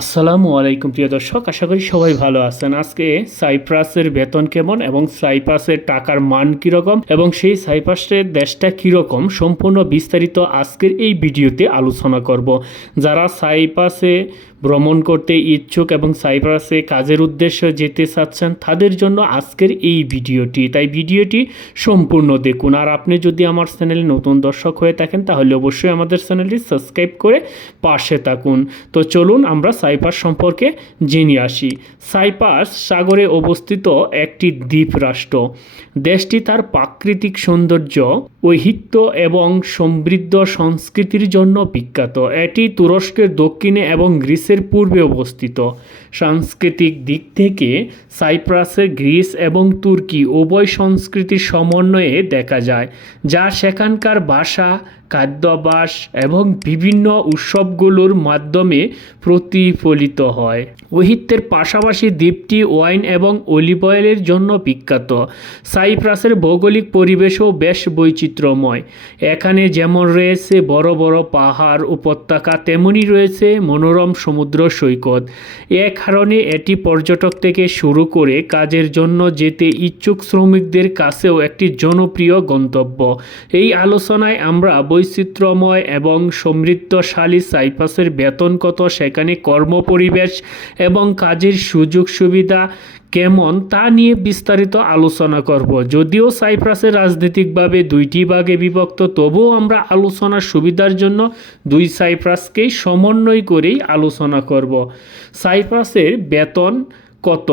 আসসালামু আলাইকুম প্রিয় দর্শক, আশা করি সবাই ভালো আছেন। আজকে সাইপ্রাসের বেতন কেমন এবং সাইপ্রাসের টাকার মান কীরকম এবং সেই সাইপ্রাসের দেশটা কীরকম সম্পূর্ণ বিস্তারিত আজকের এই ভিডিওতে আলোচনা করব। যারা সাইপ্রাসে ভ্রমণ করতে ইচ্ছুক এবং সাইপ্রাসে কাজের উদ্দেশ্যে যেতে চাচ্ছেন তাদের জন্য আজকের এই ভিডিওটি, তাই ভিডিওটি সম্পূর্ণ দেখুন। আর আপনি যদি আমার চ্যানেলে নতুন দর্শক হয়ে থাকেন তাহলে অবশ্যই আমাদের চ্যানেলটি সাবস্ক্রাইব করে পাশে থাকুন। তো চলুন আমরা সাইপ্রাস সম্পর্কে জেনে আসি। সাইপ্রাস সাগরে অবস্থিত একটি দ্বীপ রাষ্ট্র। দেশটি তার প্রাকৃতিক সৌন্দর্য, ঐতিহ্য এবং সমৃদ্ধ সংস্কৃতির জন্য বিখ্যাত। এটি তুরস্কের দক্ষিণে এবং গ্রিসের পূর্বে অবস্থিত। সাংস্কৃতিক দিক থেকে সাইপ্রাসে গ্রিস এবং তুর্কি উভয় সংস্কৃতির সমন্বয়ে দেখা যায়, যা সেখানকার ভাষা, খাদ্যাভ্যাস এবং বিভিন্ন উৎসবগুলোর মাধ্যমে প্রতিফলিত হয়। ঐতিহ্যের পাশাপাশি দ্বীপটি ওয়াইন এবং অলিভ অয়েলের জন্য বিখ্যাত। সাইপ্রাসের ভৌগোলিক পরিবেশও বেশ বৈচিত্র্যময়। এখানে যেমন রয়েছে বড় বড় পাহাড় উপত্যকা, তেমনই রয়েছে মনোরম সমুদ্র সৈকত। এ কারণে এটি পর্যটক থেকে শুরু করে কাজের জন্য যেতে ইচ্ছুক শ্রমিকদের কাছেও একটি জনপ্রিয় গন্তব্য। এই আলোচনায় আমরা বৈচিত্র্যময় এবং সমৃদ্ধশালী সাইপ্রাসের বেতন কত, সেখানে কর্মপরিবেশ এবং কাজের সুযোগ সুবিধা কেমন তা নিয়ে বিস্তারিত আলোচনা করব। যদিও সাইপ্রাসে রাজনৈতিকভাবে দুইটি ভাগে বিভক্ত, তবুও আমরা আলোচনার সুবিধার জন্য দুই সাইপ্রাসকেই সমন্বয় করেই আলোচনা করব। সাইপ্রাসের বেতন কত?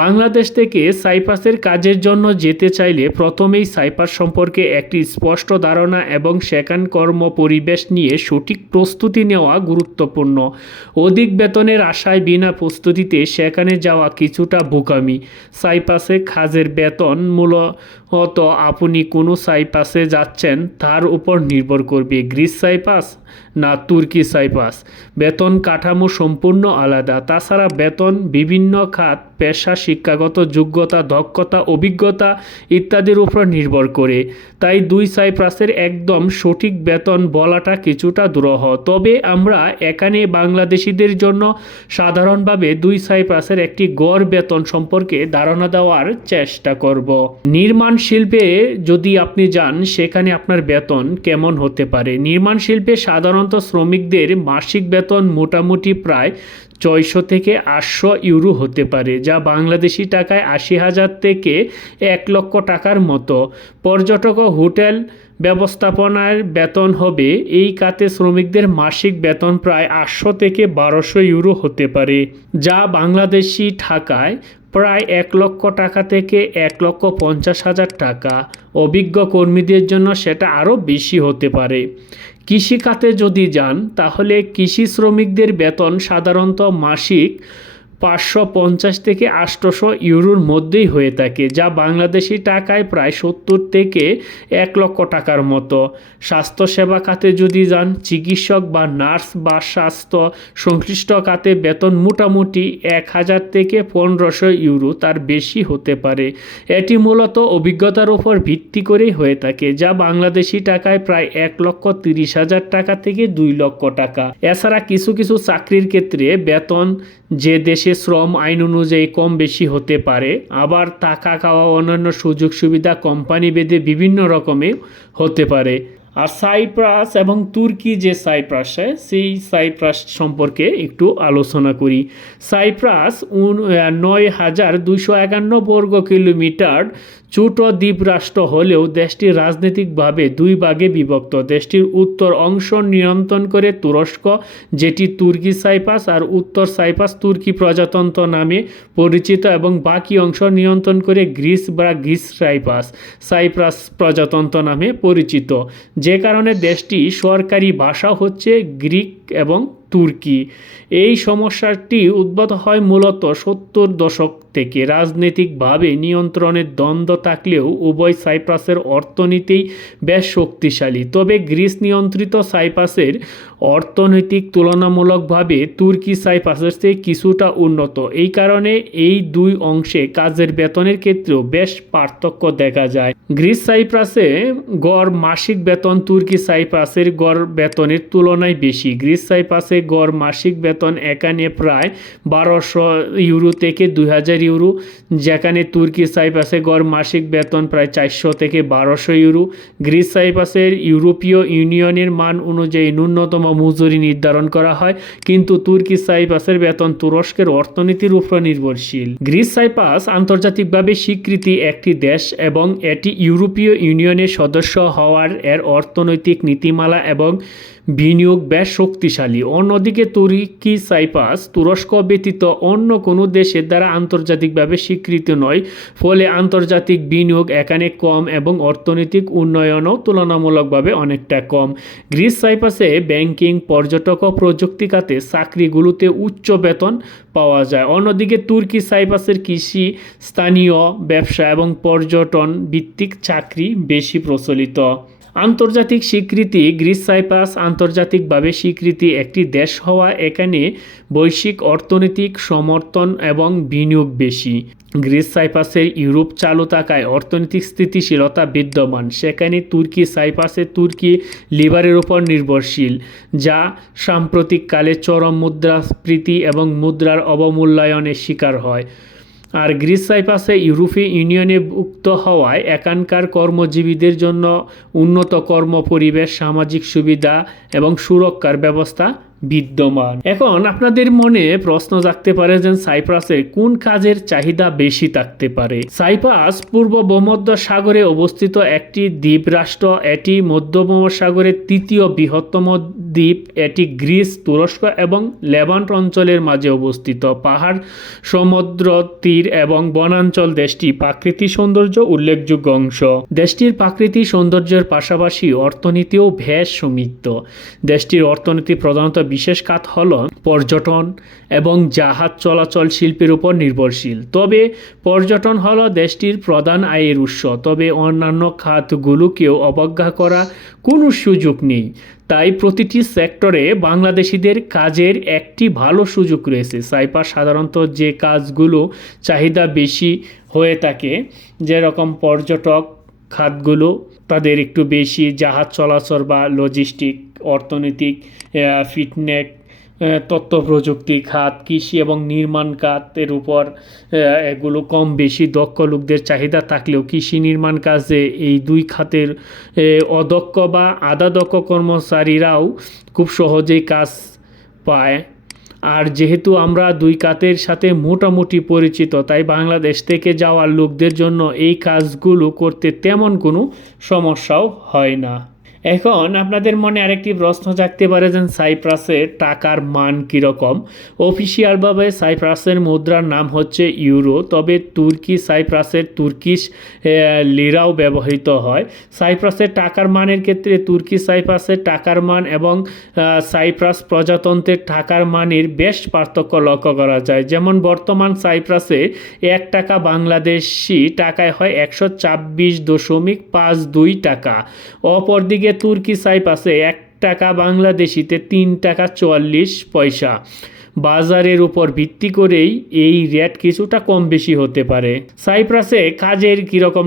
বাংলাদেশ থেকে সাইপ্রাসের কাজের জন্য যেতে চাইলে প্রথমেই সাইপ্রাস সম্পর্কে একটি স্পষ্ট ধারণা এবং সেখান কর্ম পরিবেশ নিয়ে সঠিক প্রস্তুতি নেওয়া গুরুত্বপূর্ণ। অধিক বেতনের আশায় বিনা প্রস্তুতিতে সেখানে যাওয়া কিছুটা বোকামি। সাইপ্রাসে কাজের বেতন মূলত আপনি কোনো সাইপ্রাসে যাচ্ছেন তার উপর নির্ভর করবে। গ্রিস সাইপ্রাস না তুর্কি সাইপ্রাস, বেতন কাঠামো সম্পূর্ণ আলাদা। তাছাড়া বেতন বিভিন্ন খাত, পেশা, শিক্ষাগত যোগ্যতা, দক্ষতা, অভিজ্ঞতা ইত্যাদির উপর নির্ভর করে। তাই দুই সাইপ্রাসের একদম সঠিক বেতন বলাটা কিছুটা দুরূহ। তবে আমরা এখানে বাংলাদেশিদের জন্য সাধারণভাবে দুই সাইপ্রাসের একটি গড় বেতন সম্পর্কে ধারণা দেওয়ার চেষ্টা করব। নির্মাণ শিল্পে যদি আপনি যান সেখানে আপনার বেতন কেমন হতে পারে? নির্মাণ শিল্পে সাধারণত শ্রমিকদের মাসিক বেতন মোটামুটি প্রায় 600 থেকে 800 ইউরো হতে পারে, যা বাংলাদেশি টাকায় 80,000 থেকে 1 লক্ষ টাকার মতো। পর্যটক ও হোটেল ব্যবস্থাপনার বেতন হবে এই খাতে শ্রমিকদের মাসিক বেতন প্রায় 800 থেকে 1200 ইউরো হতে পারে, যা বাংলাদেশি টাকায় প্রায় 1 লক্ষ টাকা থেকে 1,50,000 টাকা। অভিজ্ঞ কর্মীদের জন্য সেটা আরও বেশি হতে পারে। কৃষি খাতে যদি যান তাহলে কৃষি শ্রমিকদের বেতন সাধারণত মাসিক 550 থেকে 800 ইউরোর মধ্যেই হয়ে থাকে, যা বাংলাদেশি টাকায় প্রায় 70 থেকে 1 লক্ষ টাকার মতো। স্বাস্থ্যসেবা খাতে যদি যান, চিকিৎসক বা নার্স বা স্বাস্থ্য সংশ্লিষ্ট খাতে বেতন মোটামুটি 1000 থেকে 1500 ইউরো, তার বেশি হতে পারে। এটি মূলত অভিজ্ঞতার উপর ভিত্তি করেই হয়ে থাকে, যা বাংলাদেশি টাকায় প্রায় 1,30,000 টাকা থেকে 2 লক্ষ টাকা। এছাড়া কিছু কিছু চাকরির ক্ষেত্রে বেতন যে দেশে শ্রম আইন অনুযায়ী কম বেশি হতে পারে, আবার থাকা খাওয়া অন্যান্য সুযোগ সুবিধা কোম্পানি ভেদে বিভিন্ন রকমের হতে পারে। আর সাইপ্রাস এবং তুর্কি যে সাইপ্রাস, সেই সাইপ্রাস সম্পর্কে একটু আলোচনা করি। সাইপ্রাস 9,251 বর্গ কিলোমিটার ছোট দ্বীপ রাষ্ট্র হলেও দেশটি রাজনৈতিকভাবে দুই ভাগে বিভক্ত। দেশটির উত্তর অংশ নিয়ন্ত্রণ করে তুরস্ক, যেটি তুর্কি সাইপ্রাস, আর উত্তর সাইপ্রাস তুর্কি প্রজাতন্ত্র নামে পরিচিত, এবং বাকি অংশ নিয়ন্ত্রণ করে গ্রিস বা গ্রিস সাইপ্রাস সাইপ্রাস প্রজাতন্ত্র নামে পরিচিত। যে কারণে দেশটি সরকারি ভাষা হচ্ছে গ্রিক এবং তুর্কি। এই সমস্যাটি উদ্ভূত হয় মূলত 70 দশক থেকে। রাজনৈতিকভাবে নিয়ন্ত্রণের দ্বন্দ্ব থাকলেও উভয় সাইপ্রাসের অর্থনীতি বেশ শক্তিশালী। তবে গ্রিস নিয়ন্ত্রিত সাইপ্রাসের অর্থনৈতিক তুলনামূলকভাবে তুর্কি সাইপ্রাসের চেয়ে কিছুটা উন্নত। এই কারণে এই দুই অংশে কাজের বেতনের ক্ষেত্রেও বেশ পার্থক্য দেখা যায়। গ্রিস সাইপ্রাসে গড় মাসিক বেতন তুর্কি সাইপ্রাসের গড় বেতনের তুলনায় বেশি। গ্রিস গ্রিস সাইপ্রাসে গড় মাসিক বেতন এখানে প্রায় 1200 ইউরো থেকে 2000 ইউরো, যেখানে তুর্কি সাইপ্রাসে গড় মাসিক বেতন প্রায় 400 থেকে 1200 ইউরো। গ্রিস সাইপ্রাসের ইউরোপীয় ইউনিয়নের মান অনুযায়ী ন্যূনতম মজুরি নির্ধারণ করা হয়, কিন্তু তুর্কি সাইপ্রাসের বেতন তুরস্কের অর্থনীতির উপর নির্ভরশীল। গ্রিস সাইপ্রাস আন্তর্জাতিকভাবে স্বীকৃতি একটি দেশ এবং এটি ইউরোপীয় ইউনিয়নের সদস্য হওয়ার এর অর্থনৈতিক নীতিমালা এবং বিনিয়োগ বেশ শক্তিশালী। অন্যদিকে তুর্কি সাইপ্রাস তুরস্ক ব্যতীত অন্য কোনো দেশের দ্বারা আন্তর্জাতিকভাবে স্বীকৃত নয়, ফলে আন্তর্জাতিক বিনিয়োগ এখানে কম এবং অর্থনৈতিক উন্নয়নও তুলনামূলকভাবে অনেকটা কম। গ্রিস সাইপ্রাসে ব্যাংকিং, পর্যটক ও প্রযুক্তি খাতে চাকরিগুলোতে উচ্চ বেতন পাওয়া যায়। অন্যদিকে তুর্কি সাইপ্রাসের কৃষি, স্থানীয় ব্যবসা এবং পর্যটন ভিত্তিক চাকরি বেশি প্রচলিত। আন্তর্জাতিক স্বীকৃতি। গ্রিস সাইপ্রাস আন্তর্জাতিকভাবে স্বীকৃতি একটি দেশ হওয়া এখানে বৈশ্বিক অর্থনৈতিক সমর্থন এবং বিনিয়োগ বেশি। গ্রিস সাইপ্রাসের ইউরোপ চালু থাকায় অর্থনৈতিক স্থিতিশীলতা বিদ্যমান। সেখানে তুর্কি সাইপ্রাসে তুর্কি লিবারের উপর নির্ভরশীল, যা সাম্প্রতিককালে চরম মুদ্রাস্ফীতি এবং মুদ্রার অবমূল্যায়নের শিকার হয়। আর গ্রিস সাইপ্রাসে ইউরোপীয় ইউনিয়নে ভুক্ত হওয়ায় এখানকার কর্মজীবীদের জন্য উন্নত কর্মপরিবেশ, সামাজিক সুবিধা এবং সুরক্ষার ব্যবস্থা বিদ্যমান। এখন আপনাদের মনে প্রশ্ন জাগতে পারে যে সাইপ্রাসে কোন কাজের চাহিদা বেশি থাকতে পারে। সাইপ্রাস পূর্ব ভূমধ্য সাগরে অবস্থিত একটি দ্বীপ রাষ্ট্র। এটি মধ্যপ্রাচ্যসাগরের তৃতীয় বৃহত্তম দ্বীপ। এটি গ্রিস, তুরস্ক এবং লেভান্ট অঞ্চলের মাঝে অবস্থিত। পাহাড়, সমুদ্র তীর এবং বনাঞ্চল দেশটির প্রাকৃতিক সৌন্দর্য উল্লেখযোগ্য অংশ। দেশটির প্রাকৃতিক সৌন্দর্যের পাশাপাশি অর্থনীতিও বেশ সমৃদ্ধ। দেশটির অর্থনীতি প্রধানত বিশেষ খাত হল পর্যটন এবং জাহাজ চলাচল শিল্পের উপর নির্ভরশীল। তবে পর্যটন হলো দেশটির প্রধান আয়ের উৎস, তবে অন্যান্য খাতগুলোকেও অবজ্ঞা করার কোনো সুযোগ নেই। তাই প্রতিটি সেক্টরে বাংলাদেশিদের কাজের একটি ভালো সুযোগ রয়েছে। সাইপ্রাস সাধারণত যে কাজগুলো চাহিদা বেশি হয়ে থাকে, যেরকম পর্যটক খাতগুলো তাদের একটু বেশি, জাহাজ চলাচল বা লজিস্টিক, অর্থনৈতিক, ফিটনেক, তথ্য প্রযুক্তি খাত, কৃষি এবং নির্মাণ খাতের উপর এগুলো কম বেশি দক্ষ লোকদের চাহিদা থাকলেও কৃষি নির্মাণ কাজে এই দুই খাতের অদক্ষ বা আধা দক্ষ কর্মচারীরাও খুব সহজেই কাজ পায়। আর যেহেতু আমরা দুই খাতের সাথে মোটামুটি পরিচিত, তাই বাংলাদেশ থেকে যাওয়া লোকদের জন্য এই কাজগুলো করতে তেমন কোনো সমস্যাও হয় না। এখন আপনাদের মনে আরেকটি প্রশ্ন জাগতে পারে যে সাইপ্রাসের টাকার মান কীরকম। অফিসিয়ালভাবে সাইপ্রাসের মুদ্রার নাম হচ্ছে ইউরো, তবে তুর্কি সাইপ্রাসের তুর্কিশ লিরাও ব্যবহৃত হয়। সাইপ্রাসের টাকার মানের ক্ষেত্রে তুর্কি সাইপ্রাসের টাকার মান এবং সাইপ্রাস প্রজাতন্ত্রের টাকার মানের বেশ পার্থক্য লক্ষ্য করা যায়। যেমন বর্তমান সাইপ্রাসে 1 টাকা বাংলাদেশি টাকায় হয় 124.52 টাকা। অপরদিকে তুর্কি সাইপ্রাসে 1 টাকা বাংলাদেশিতে 3 টাকা 44 পয়সা। বাজারের উপর ভিত্তি করেই এই রেট কিছুটা কম বেশি হতে পারে। সাইপ্রাসে কাজের কীরকম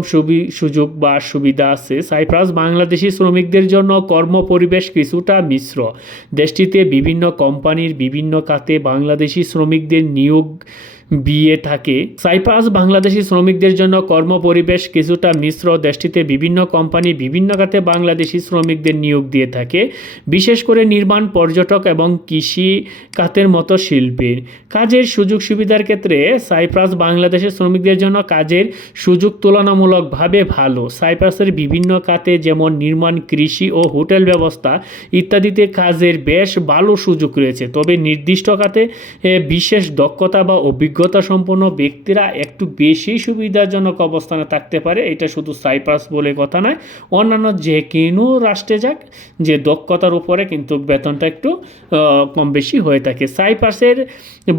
সুযোগ বা সুবিধা আছে। সাইপ্রাস বাংলাদেশি শ্রমিকদের জন্য কর্মপরিবেশ কিছুটা মিশ্র। দেশটিতে বিভিন্ন কোম্পানির বিভিন্ন খাতে বাংলাদেশি শ্রমিকদের নিয়োগ বিয়ে থাকে। সাইপ্রাস বাংলাদেশি শ্রমিকদের জন্য কর্মপরিবেশ কিছুটা মিশ্র। দেশটিতে বিভিন্ন কোম্পানি বিভিন্ন খাতে বাংলাদেশি শ্রমিকদের নিয়োগ দিয়ে থাকে, বিশেষ করে নির্মাণ, পর্যটক এবং কৃষি খাতের মতো শিল্পের। কাজের সুযোগ সুবিধার ক্ষেত্রে সাইপ্রাস বাংলাদেশের শ্রমিকদের জন্য কাজের সুযোগ তুলনামূলকভাবে ভালো। সাইপ্রাসের বিভিন্ন খাতে যেমন নির্মাণ, কৃষি ও হোটেল ব্যবস্থা ইত্যাদিতে কাজের বেশ ভালো সুযোগ রয়েছে। তবে নির্দিষ্ট খাতে বিশেষ দক্ষতা বা অভিজ্ঞতা সম্পন্ন ব্যক্তিরা একটু বেশি সুবিধাজনক অবস্থানে থাকতে পারে। এটা শুধু সাইপ্রাস বলে কথা নয়, অন্যান্য যে কোনো রাষ্ট্রে যাক, যে দক্ষতার উপরে কিন্তু বেতনটা একটু কম বেশি হয়ে থাকে। সাইপ্রাসের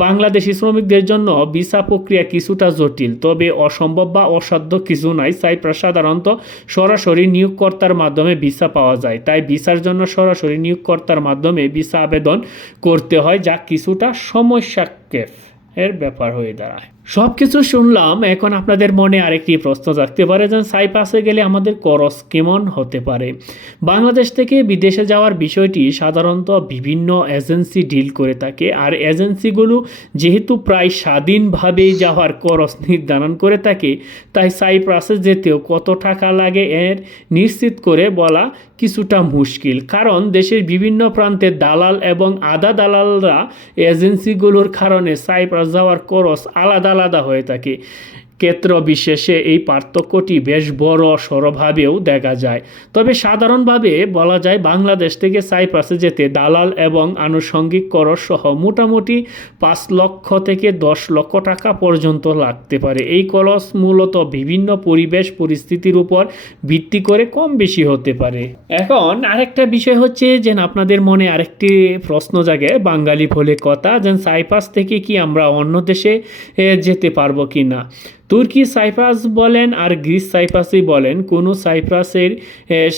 বাংলাদেশি শ্রমিকদের জন্য ভিসা প্রক্রিয়া কিছুটা জটিল, তবে অসম্ভব বা অসাধ্য কিছু নাই। সাইপ্রাস সাধারণত সরাসরি নিয়োগকর্তার মাধ্যমে ভিসা পাওয়া যায়, তাই ভিসার জন্য সরাসরি নিয়োগকর্তার মাধ্যমে ভিসা আবেদন করতে হয়, যা কিছুটা সময় সাপেক্ষ এর ব্যাপার হয়ে দাঁড়ায়। সব কিছু শুনলাম, এখন আপনাদের মনে আরেকটি প্রশ্ন থাকতে পারে যে সাইপ্রাসে গেলে আমাদের খরচ কেমন হতে পারে। বাংলাদেশ থেকে বিদেশে যাওয়ার বিষয়টি সাধারণত বিভিন্ন এজেন্সি ডিল করে থাকে, আর এজেন্সিগুলো যেহেতু প্রায় স্বাধীনভাবেই যাওয়ার খরচ নির্ধারণ করে থাকে, তাই সাইপ্রাসে যেতেও কত টাকা লাগে এর নিশ্চিত করে বলা কিছুটা মুশকিল। কারণ দেশের বিভিন্ন প্রান্তে দালাল এবং আধা দালালরা এজেন্সিগুলোর কারণে সাইপ্রাস যাওয়ার খরচ আলাদা আলাদা হয়ে থাকে। ক্ষেত্র বিশেষে এই পার্থক্যটি বেশ বড় সড়ভাবেও দেখা যায়। তবে সাধারণভাবে বলা যায় বাংলাদেশ থেকে সাইপ্রাসে যেতে দালাল এবং আনুষঙ্গিক খরচ সহ মোটামুটি 5 লক্ষ থেকে 10 লক্ষ টাকা পর্যন্ত লাগতে পারে। এই খরচ মূলত বিভিন্ন পরিবেশ পরিস্থিতির উপর ভিত্তি করে কম বেশি হতে পারে। এখন আরেকটা বিষয় হচ্ছে যে আপনাদের মনে আরেকটি প্রশ্ন জাগে, বাঙালি বলে কথা, যে সাইপ্রাস থেকে কি আমরা অন্য দেশে যেতে পারবো কি না। তুর্কি সাইপ্রাস বলেন আর গ্রিস সাইপ্রাসই বলেন, কোনো সাইপ্রাসের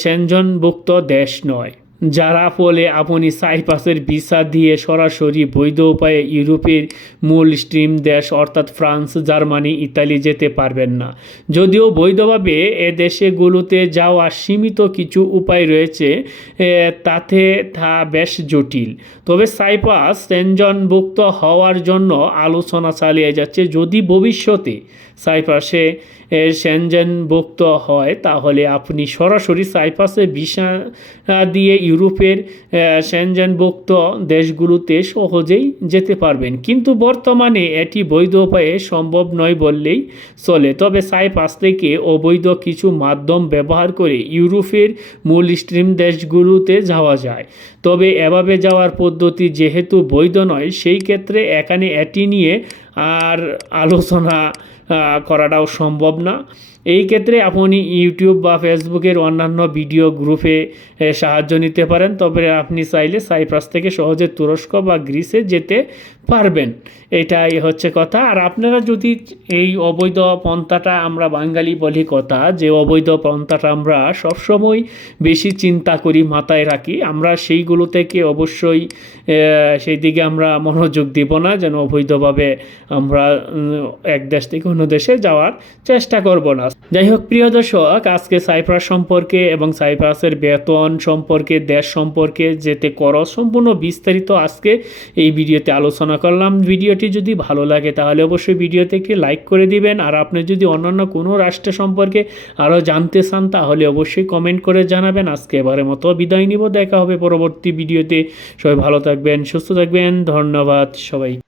সেনজনভুক্ত দেশ নয়, যারা ফলে আপনি সাইপ্রাসের ভিসা দিয়ে সরাসরি বৈধ উপায়ে ইউরোপের মূল স্ট্রিম দেশ অর্থাৎ ফ্রান্স, জার্মানি, ইতালি যেতে পারবেন না। যদিও বৈধভাবে এ দেশগুলোতে যাওয়ার সীমিত কিছু উপায় রয়েছে, তাতে তা বেশ জটিল। তবে সাইপ্রাস সেনজনভুক্ত হওয়ার জন্য আলোচনা চালিয়ে যাচ্ছে। যদি ভবিষ্যতে সাইপ্রাসে সেনজনভুক্ত হয়, তাহলে আপনি সরাসরি সাইপ্রাসে ভিসা দিয়ে ইউরোপের সেনজনভুক্ত দেশগুলোতে সহজেই যেতে পারবেন, কিন্তু বর্তমানে এটি বৈধ উপায়ে সম্ভব নয় বললেই চলে। তবে সাইপ্রাস থেকে অবৈধ কিছু মাধ্যম ব্যবহার করে ইউরোপের মূল স্ট্রিম দেশগুলোতে যাওয়া যায়। তবে এভাবে যাওয়ার পদ্ধতি যেহেতু বৈধ নয়, সেই ক্ষেত্রে এখানে এটি নিয়ে আর আলোচনা করাটাও সম্ভব না। এই ক্ষেত্রে আপনি ইউটিউব বা ফেসবুকের অন্যান্য ভিডিও গ্রুপে সাহায্য নিতে পারেন। তবে আপনি চাইলে সাইপ্রাস থেকে সহজে তুরস্ক বা গ্রিসে যেতে পারবেন, এটাই হচ্ছে কথা। আর আপনারা যদি এই অবৈধ পন্থাটা, আমরা বাঙালি বলি কথা যে অবৈধ পন্থাটা আমরা সবসময় বেশি চিন্তা করি, মাথায় রাখি, আমরা সেইগুলো থেকে অবশ্যই সেই দিকে আমরা মনোযোগ দিব না, যেন অবৈধভাবে আমরা এক দেশ থেকে অন্য দেশে যাওয়ার চেষ্টা করব না। যাই হোক প্রিয় দর্শক, আজকে সাইপ্রাস সম্পর্কে এবং সাইপ্রাসের বেতন সম্পর্কে, দেশ সম্পর্কে, যেতে খরচ সম্পূর্ণ বিস্তারিত আজকে এই ভিডিওতে আলোচনা করলাম। ভিডিওটি যদি ভালো লাগে তাহলে অবশ্যই ভিডিওতে একটি লাইক করে দিবেন। আর আপনি যদি অন্যান্য কোনো রাষ্ট্র সম্পর্কে আরও জানতে চান তাহলে অবশ্যই কমেন্ট করে জানাবেন। আজকে এবারের মতো বিদায় নিব, দেখা হবে পরবর্তী ভিডিওতে। সবাই ভালো থাকবেন, সুস্থ থাকবেন, ধন্যবাদ সবাই।